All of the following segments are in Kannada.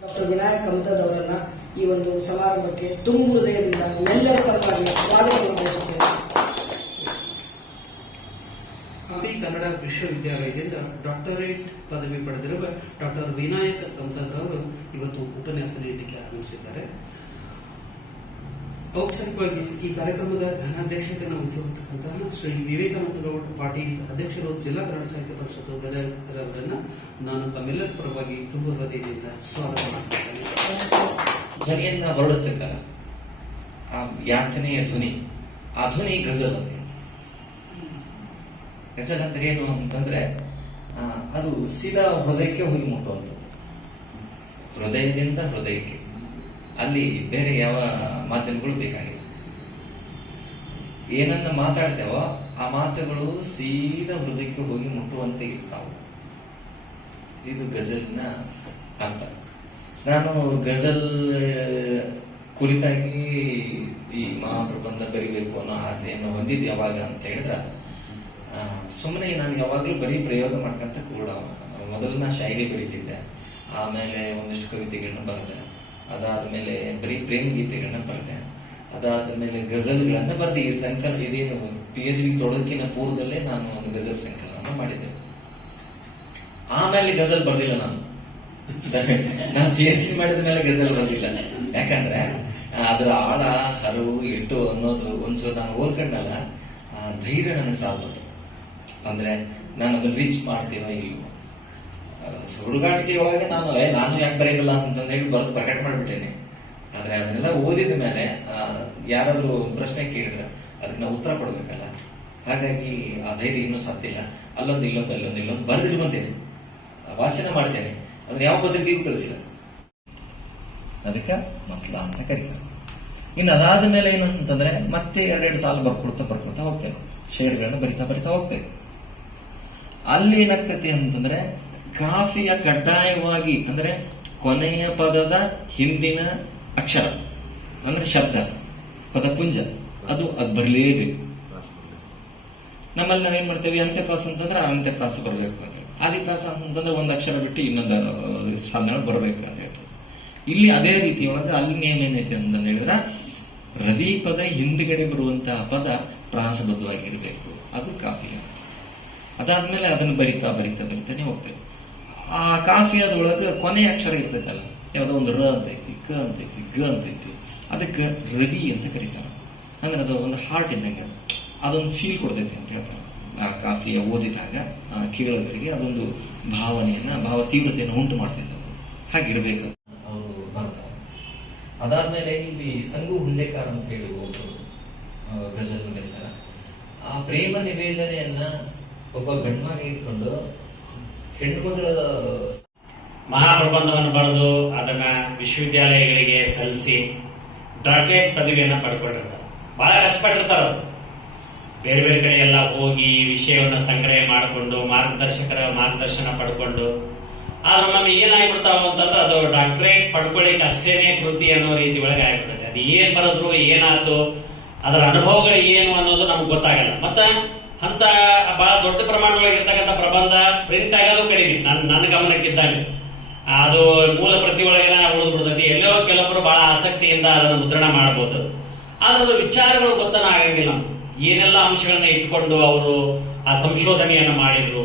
ಡಾಕ್ಟರ್ ವಿನಾಯಕ್ ಅಮೃತದ್ ಅವರನ್ನ ಈ ಒಂದು ಸಮಾರಂಭಕ್ಕೆ ತುಂಬ ಹೃದಯದಿಂದ ಎಲ್ಲರ ಪರವಾಗಿ ಸ್ವಾಗತ ಬಯಸುತ್ತೇನೆ ಹಂಪಿ ಕನ್ನಡ ವಿಶ್ವವಿದ್ಯಾಲಯದಿಂದ ಡಾಕ್ಟರೇಟ್ ಪದವಿ ಪಡೆದಿರುವ ಡಾಕ್ಟರ್ ವಿನಾಯಕ ವಿನಾಯಕ್ ಕಮತದ್ರವರು ಇವತ್ತು ಉಪನ್ಯಾಸ ನೀಡಲಿಕ್ಕೆ ಆಗಮಿಸಿದ್ದಾರೆ. ಔಪಚಾರಿಕವಾಗಿ ಈ ಕಾರ್ಯಕ್ರಮದ ಘನಾಧ್ಯಕ್ಷತೆಯನ್ನು ವಹಿಸಿರ್ತಕ್ಕಂತಹ ಶ್ರೀ ವಿವೇಕಾನಂದ ಗೌಡ ಪಾಟೀಲ್ ಅಧ್ಯಕ್ಷರು ಜಿಲ್ಲಾ ಕನ್ನಡ ಸಾಹಿತ್ಯ ಪರಿಷತ್ತು ಗದಗರವರನ್ನ ನಾನು ತಮ್ಮೆಲ್ಲರ ಪರವಾಗಿ ತುಂಬ ಹೃದಯದಿಂದ ಸ್ವಾಗತ ಮಾಡ್ತಿದ್ದೇನೆ ಹೊರಡಿಸ್ತಕ್ಕಲ್ಲ ಆ ಯಾತನೆಯ ಧ್ವನಿ, ಆ ಧ್ವನಿ ಗಜಲ್ ಗಜಲ್ ಅಂದ್ರೆ ಏನು ಅಂತಂದ್ರೆ ಅದು ಸೀದಾ ಹೃದಯಕ್ಕೆ ಹೋಗಿ ಮುಟ್ಟುವಂಥದ್ದು. ಹೃದಯದಿಂದ ಹೃದಯಕ್ಕೆ. ಅಲ್ಲಿ ಬೇರೆ ಯಾವ ಮಾಧ್ಯಮಗಳು ಬೇಕಾಗಿಲ್ಲ. ಏನನ್ನ ಮಾತಾಡ್ತೇವೋ ಆ ಮಾತುಗಳು ಸೀದಾ ಹೃದಯಕ್ಕೆ ಹೋಗಿ ಮುಟ್ಟುವಂತೆ ಇರ್ತಾವೆ. ಇದು ಗಜಲ್ನ ಅರ್ಥ. ನಾನು ಗಜಲ್ ಕುರಿತಾಗಿ ಈ ಮಹಾಪ್ರಬಂಧ ಬರಿಬೇಕು ಅನ್ನೋ ಆಸೆಯನ್ನು ಹೊಂದಿದ್ದೆ ಯಾವಾಗ ಅಂತ ಹೇಳಿದ್ರ ಸುಮ್ಮನೆ ನಾನು ಯಾವಾಗಲೂ ಬರೀ ಪ್ರಯೋಗ ಮಾಡ್ಕೊಂತ ಕೂಡ ಮೊದಲು ನಾ ಶಾಯರಿ ಬರೀತಿದ್ದೆ. ಆಮೇಲೆ ಒಂದಿಷ್ಟು ಕವಿತೆಗಳನ್ನ ಬರೆದೆ. ಅದಾದ್ಮೇಲೆ ಬರೀ ಪ್ರೇಮ ಗೀತೆಗಳನ್ನ ಬರೆದೆ ಅದಾದ್ಮೇಲೆ ಗಜಲ್ಗಳನ್ನ ಬರ್ದೆ. ಈ ಸಂಕಲ ಇದೇನು ಪಿ ಎಚ್ ಡಿ ತೊಡಕಿನ ಪೂರ್ವದಲ್ಲೇ ನಾನು ಒಂದು ಗಜಲ್ ಸಂಕಲನ ಮಾಡಿದ್ದೆ. ಆಮೇಲೆ ಗಜಲ್ ಬರ್ದಿಲ್ಲ ನಾನು. ನಾನು ಪಿ ಎಚ್ ಡಿ ಮಾಡಿದ ಮೇಲೆ ಗಜಲ್ ಬರ್ದಿಲ್ಲ. ಯಾಕಂದ್ರೆ ಅದ್ರ ಆಳ ಹರವು ಎಷ್ಟು ಅನ್ನೋದು ಒಂಚೂರು ನಾನು ಓದ್ಕೊಂಡಲ್ಲ ಧೈರ್ಯ ನನಗೆ ಸಾಲದು. ಅಂದ್ರೆ ನಾನು ಅದನ್ನ ರೀಚ್ ಮಾಡ್ತೀನೋ ಇಲ್ವೋ. ಆ, ಹುಡುಗಾಟಿಕೆ ಒಳಗೆ ನಾನು ಏ ನಾನು ಯಾಕೆ ಬರೆಯಲ್ಲ ಅಂತಂದು ಹೇಳಿ ಬರೆದು ಪ್ರಕಟ ಮಾಡಿಬಿಟ್ಟೇನೆ. ಆದ್ರೆ ಅದನ್ನೆಲ್ಲ ಓದಿದ ಮೇಲೆ ಯಾರಾದರೂ ಪ್ರಶ್ನೆ ಕೇಳಿದ್ರೆ ಅದಕ್ಕೆ ನಾವು ಉತ್ತರ ಕೊಡ್ಬೇಕಲ್ಲ. ಹಾಗಾಗಿ ಆ ಧೈರ್ಯ ಇನ್ನೂ ಸತ್ತಿಲ್ಲ. ಅಲ್ಲೊಂದು ಇಲ್ಲೊಂದು ಅಲ್ಲೊಂದು ಇಲ್ಲೊಂದು ಬರೆದಿಟ್ಕೊಂತೇನೆ ವಾಚನ ಮಾಡ್ತೇನೆ. ಅದನ್ನ ಯಾವ ಪತ್ರಿಕೆಗೂ ಕಳಿಸಿಲ್ಲ. ಅದಕ್ಕೆ ಮಕ್ಕಳ ಅಂತ ಕರೀತಾರೆ. ಇನ್ನು ಅದಾದ ಮೇಲೆ ಏನಂತಂದ್ರೆ ಮತ್ತೆ ಎರಡೆರಡು ಸಾಲ ಬರ್ಕೊಡ್ತಾ ಬರ್ಕೊಡ್ತಾ ಹೋಗ್ತೇವೆ ಶೇರ್ಗಳನ್ನ ಬರಿತಾ ಬರಿತಾ ಹೋಗ್ತೇವೆ ಅಲ್ಲಿ ಏನಾಗ್ತೈತಿ ಅಂತಂದ್ರೆ ಕಾಫಿಯ ಕಡ್ಡಾಯವಾಗಿ, ಅಂದ್ರೆ ಕೊನೆಯ ಪದದ ಹಿಂದಿನ ಅಕ್ಷರ, ಅಂದ್ರೆ ಶಬ್ದ, ಪದಪುಂಜ, ಅದು ಅದು ಬರಲೇಬೇಕು. ನಮ್ಮಲ್ಲಿ ನಾವೇನ್ ಮಾಡ್ತೇವೆ? ಅಂತ್ಯಪ್ರಾಸ ಅಂತಂದ್ರೆ ಅಂತ್ಯಪ್ರಾಸ ಬರಬೇಕು ಅಂತ ಆದಿಪ್ರಾಸ ಅಂತಂದ್ರೆ ಒಂದು ಅಕ್ಷರ ಬಿಟ್ಟು ಇನ್ನೊಂದು ಸಾಧನ ಬರಬೇಕು ಅಂತ ಹೇಳ್ತಾರೆ ಇಲ್ಲಿ ಅದೇ ರೀತಿ ಒಳಗೆ ಅಲ್ಲಿ ಏನೇನೈತೆ ಏನೈತೆ ಅಂತ ಹೇಳಿದ್ರೆ, ಪ್ರದೀಪದ ಹಿಂದ್ಗಡೆ ಬರುವಂತಹ ಪದ ಪ್ರಾಸಬದ್ಧವಾಗಿರ್ಬೇಕು. ಅದು ಕಾಫಿ ಅದಾದ್ಮೇಲೆ ಅದನ್ನು ಬರಿತಾ ಬರಿತಾ ಬರಿತಾನೆ ಹೋಗ್ತೇವೆ. ಆ ಕಾಫಿಯದೊಳಗೆ ಕೊನೆಯ ಅಕ್ಷರ ಇರ್ತೈತಲ್ಲ, ಯಾವುದೋ ಒಂದು ರ ಅಂತ ಐತಿ ಕ ಅಂತ ಐತಿ ಗ ಅಂತ ಐತಿ ಅದಕ್ಕೆ ರವಿ ಅಂತ ಕರೀತಾರೆ. ಅಂದ್ರೆ ಅದು ಒಂದು ಹಾರ್ಟ್ ಇದ್ದಂಗೆ ಅದೊಂದು ಫೀಲ್ ಕೊಡ್ತೈತಿ ಅಂತ ಹೇಳ್ತಾರೆ. ಆ ಕಾಫಿಯ ಓದಿದಾಗ, ಆ ಕೇಳೋದರಿಗೆ ಅದೊಂದು ಭಾವನೆಯನ್ನ, ಭಾವ ತೀವ್ರತೆಯನ್ನು ಉಂಟು ಮಾಡ್ತೈತೆ ಅದು. ಹಾಗಿರ್ಬೇಕು. ಅವರು ಬರ್ತಾರೆ ಅದಾದ್ಮೇಲೆ ಇಲ್ಲಿ ಸಂಗು ಹುಂಡೆಕಾರ ಅಂತ ಹೇಳಿ ಒಬ್ಬರು ಗಜಲ್ ಆ ಪ್ರೇಮ ನಿವೇದನೆಯನ್ನ ಒಬ್ಬ ಗಂಡ್ಮಗ ಇಟ್ಕೊಂಡು ಮಹಾಪ್ರಬಂಧವನ್ನು ಬರೆದು ಅದನ್ನ ವಿಶ್ವವಿದ್ಯಾಲಯಗಳಿಗೆ ಸಲ್ಲಿಸಿ ಡಾಕ್ಟರೇಟ್ ಪದವಿಯನ್ನು ಪಡ್ಕೊಂಡಿರ್ತಾರೆ. ಬಹಳ ಕಷ್ಟಪಟ್ಟಿರ್ತಾರ. ಬೇರೆ ಬೇರೆ ಕಡೆ ಎಲ್ಲ ಹೋಗಿ ವಿಷಯವನ್ನ ಸಂಗ್ರಹ ಮಾಡಿಕೊಂಡು, ಮಾರ್ಗದರ್ಶಕರ ಮಾರ್ಗದರ್ಶನ ಪಡ್ಕೊಂಡು, ಆದ್ರೆ ನಮ್ಗೆ ಏನಾಗ್ಬಿಡ್ತಾವ ಅಂತಂದ್ರೆ ಅದು ಡಾಕ್ಟರೇಟ್ ಪಡ್ಕೊಳ್ಳಿಕ್ಕೆ ಅಷ್ಟೇನೆ ಕೃತಿ ಅನ್ನೋ ರೀತಿ ಒಳಗೆ ಆಗ್ಬಿಡುತ್ತೆ. ಅದು ಏನ್ ಬರೆದ್ರು ಏನಾಯ್ತು, ಅದರ ಅನುಭವಗಳು ಏನು ಅನ್ನೋದು ನಮ್ಗೆ ಗೊತ್ತಾಗಲ್ಲ. ಮತ್ತ ಅಂತ ಬಹಳ ದೊಡ್ಡ ಪ್ರಮಾಣದೊಳಗಿರ್ತಕ್ಕಂಥ ಪ್ರಬಂಧ ಪ್ರಿಂಟ್ ಆಗೋದು ಕಡಿಮೆ ನನ್ನ ನನ್ನ ಗಮನಕ್ಕಿದ್ದಾಗ. ಅದು ಮೂಲ ಪ್ರತಿ ಒಳಗಿನ ಉಳಿದು ಬಿಡ್ತೈತಿ. ಎಲ್ಲೋ ಕೆಲವರು ಬಹಳ ಆಸಕ್ತಿಯಿಂದ ಅದನ್ನು ಮುದ್ರಣ ಮಾಡಬಹುದು. ಆದ್ರೆ ವಿಚಾರಗಳು ಗೊತ್ತನ ಆಗಂಗಿಲ್ಲ. ಏನೆಲ್ಲ ಅಂಶಗಳನ್ನ ಇಟ್ಕೊಂಡು ಅವರು ಆ ಸಂಶೋಧನೆಯನ್ನು ಮಾಡಿದ್ರು.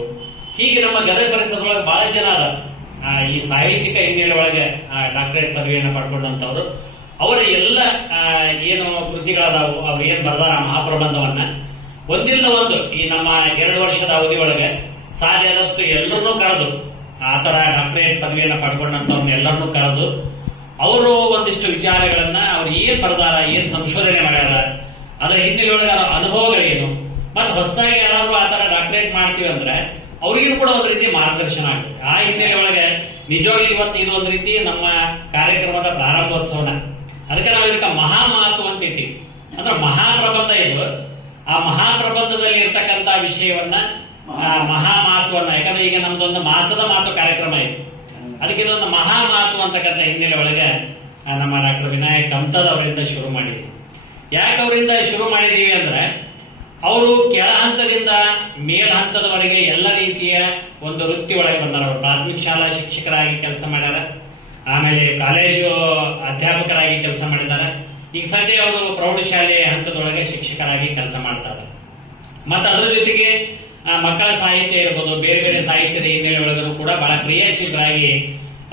ಹೀಗೆ ನಮ್ಮ ಗದಗ ಪರಿಸರದೊಳಗೆ ಬಹಳ ಜನ ಅದ ಈ ಸಾಹಿತ್ಯಿಕ ಹಿನ್ನೆಲೆ ಒಳಗೆ ಡಾಕ್ಟರೇಟ್ ಪದವಿಯನ್ನು ಪಡ್ಕೊಂಡಂತವ್ರು. ಅವರ ಎಲ್ಲ ಏನು ಕೃತಿಗಳದಾವು, ಅವ್ರು ಏನ್ ಬರ್ದಾರ ಮಹಾಪ್ರಬಂಧವನ್ನ ಒಂದಿಲ್ಲ ಒಂದು. ಈ ನಮ್ಮ ಎರಡು ವರ್ಷದ ಅವಧಿ ಒಳಗೆ ಸಾಧ್ಯ ಆದಷ್ಟು ಎಲ್ಲರನ್ನೂ ಕರೆದು, ಆ ಥರ ಡಾಕ್ಟರೇಟ್ ಪದವಿಯನ್ನು ಪಡ್ಕೊಂಡಂತವ್ರನ್ನ ಎಲ್ಲರನ್ನೂ ಕರೆದು, ಅವರು ಒಂದಿಷ್ಟು ವಿಚಾರಗಳನ್ನ ಅವ್ರು ಏನ್ ಬರ್ದಾರ, ಏನ್ ಸಂಶೋಧನೆ ಮಾಡ್ಯಾರ, ಅದರ ಹಿನ್ನೆಲೆಯೊಳಗೆ ಅನುಭವಗಳೇನು ಮತ್ತೆ ಹೊಸದಾಗಿ ಯಾರಾದ್ರೂ ಆ ಥರ ಡಾಕ್ಟರೇಟ್ ಮಾಡ್ತೀವಿ ಅಂದ್ರೆ ಅವ್ರಿಗೂ ಕೂಡ ಒಂದು ರೀತಿ ಮಾರ್ಗದರ್ಶನ ಆಗುತ್ತೆ ಆ ಹಿನ್ನೆಲೆ ಒಳಗೆ ನಿಜವಾಗ್ಲೂ ಇವತ್ತು ಇದು ಒಂದು ರೀತಿ ನಮ್ಮ ಕಾರ್ಯಕ್ರಮದ ಪ್ರಾರಂಭೋತ್ಸವನ. ಅದಕ್ಕೆ ನಾವು ಇದಕ್ಕೆ ಮಹಾ ಮಾತು ಅಂತ ಇಟ್ಟಿವಿ. ಅಂದ್ರೆ ಮಹಾ ಪ್ರಬಂಧ ಇದು. ಆ ಮಹಾ ಪ್ರಬಂಧದಲ್ಲಿ ಇರ್ತಕ್ಕಂತ ವಿಷಯವನ್ನ ಮಹಾ ಮಾತುವನ್ನ ಯಾಕಂದ್ರೆ ಈಗ ನಮ್ದೊಂದು ಮಾಸದ ಮಾತು ಕಾರ್ಯಕ್ರಮ ಇದೆ. ಅದಕ್ಕೆ ಇದೊಂದು ಮಹಾ ಮಾತು ಅಂತಕ್ಕಂಥ ಹಿನ್ನೆಲೆ ಒಳಗೆ ನಮ್ಮ ಡಾಕ್ಟರ್ ವಿನಾಯಕ್ ಕಮ್ತದ್ ಅವರಿಂದ ಶುರು ಮಾಡಿದ್ವಿ. ಯಾಕೆ ಅವರಿಂದ ಶುರು ಮಾಡಿದೀವಿ ಅಂದ್ರೆ, ಅವರು ಕೆಳ ಹಂತದಿಂದ ಮೇಲ್ ಹಂತದವರೆಗೆ ಎಲ್ಲ ರೀತಿಯ ಒಂದು ವೃತ್ತಿ ಒಳಗೆ ಬಂದಾರ. ಅವರು ಪ್ರಾಥಮಿಕ ಶಾಲಾ ಶಿಕ್ಷಕರಾಗಿ ಕೆಲಸ ಮಾಡ್ಯಾರ. ಆಮೇಲೆ ಕಾಲೇಜು ಅಧ್ಯಾಪಕರಾಗಿ ಕೆಲಸ ಮಾಡಿದ್ದಾರೆ. ಈಗ ಸದ್ಯ ಅವರು ಪ್ರೌಢಶಾಲೆ ಹಂತದೊಳಗೆ ಶಿಕ್ಷಕರಾಗಿ ಕೆಲಸ ಮಾಡ್ತಾರೆ. ಮತ್ತೆ ಅದರ ಜೊತೆಗೆ ಮಕ್ಕಳ ಸಾಹಿತ್ಯ ಇರ್ಬೋದು, ಬೇರೆ ಬೇರೆ ಸಾಹಿತ್ಯದ ಹಿನ್ನೆಲೆ ಒಳಗೂ ಕೂಡ ಬಹಳ ಕ್ರಿಯಾಶೀಲರಾಗಿ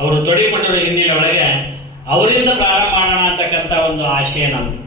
ಅವರು ತೊಡಗಿಕೊಂಡಿರೋ ಹಿನ್ನೆಲೆ ಒಳಗೆ ಅವರಿಂದ ಪ್ರಾರಂಭ ಮಾಡೋಣ ಅಂತಕ್ಕಂಥ ಒಂದು ಆಶಯ ನಮ್ದು.